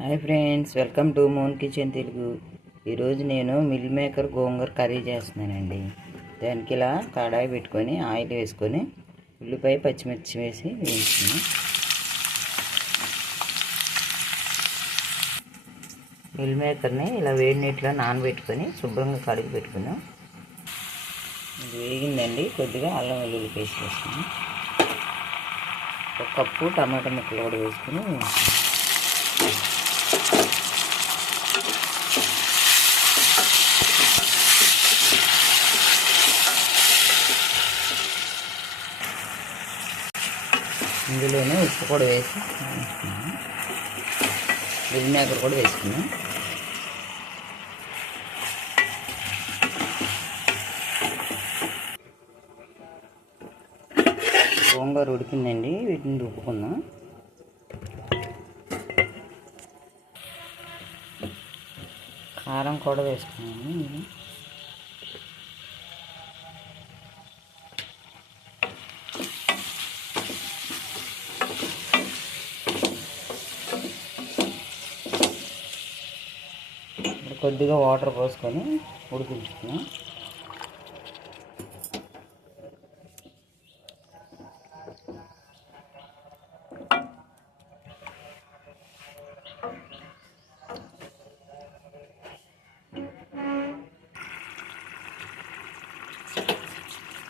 Hi friends, welcome to Mon kitchen Telugu. ఈరోజు నేను meal maker గోంగూర curry చేస్తున్నానండి. దానికి ఇలా కడాయి పెట్టుకొని ఆయిల్ వేసుకొని ఉల్లిపాయ పచ్చిమిర్చి వేసి వేయించుకున్నాను. మిల్ మేకర్ని ఇలా వేడి నీటిలో నానబెట్టుకొని శుభ్రంగా కడిగి పెట్టుకున్నాం. ఇది వేగిందండి. కొద్దిగా అల్లం వెల్లుల్లి పేస్ట్ వేసుకున్నాం. ఒక కప్పు టమాటా ముక్కలు కూడా వేసుకుని ఇందులోనే ఉప్పు కూడా వేసి వేసుకున్నాం. మిల్ మేకర్ కూడా వేసుకున్నాం. గోంగూర ఉడికిందండి. వీటిని రుబ్బుకుందాం. కారం కూడా వేసుకున్నాను. కొద్దిగా వాటర్ పోసుకొని ఉడికించుకున్నాం.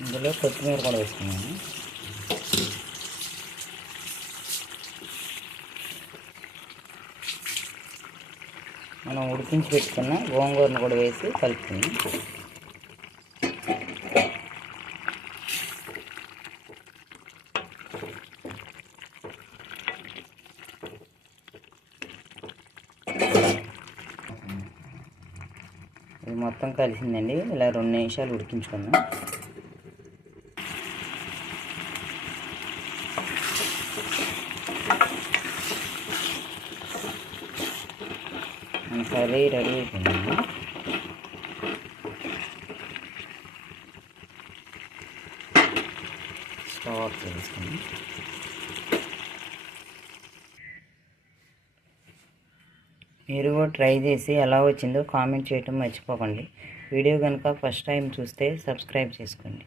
ఇందులో కొత్తిమీర కూడా వేసుకున్నాను. మనం ఉడికించి పెట్టుకున్న గోంగూరను కూడా వేసి కలుపుకుందాం. ఇది మొత్తం కలిసిందండి. ఇలా 2 నిమిషాలు ఉడికించుకుందాం. కర్రీ రెడీ అయిపోయింది. స్టవ్ ఆఫ్ చేసుకుందాం. మీరు కూడా ట్రై చేసి ఎలా వచ్చిందో కామెంట్ చేయటం మర్చిపోకండి. వీడియో కనుక ఫస్ట్ టైం చూస్తే సబ్స్క్రైబ్ చేసుకోండి.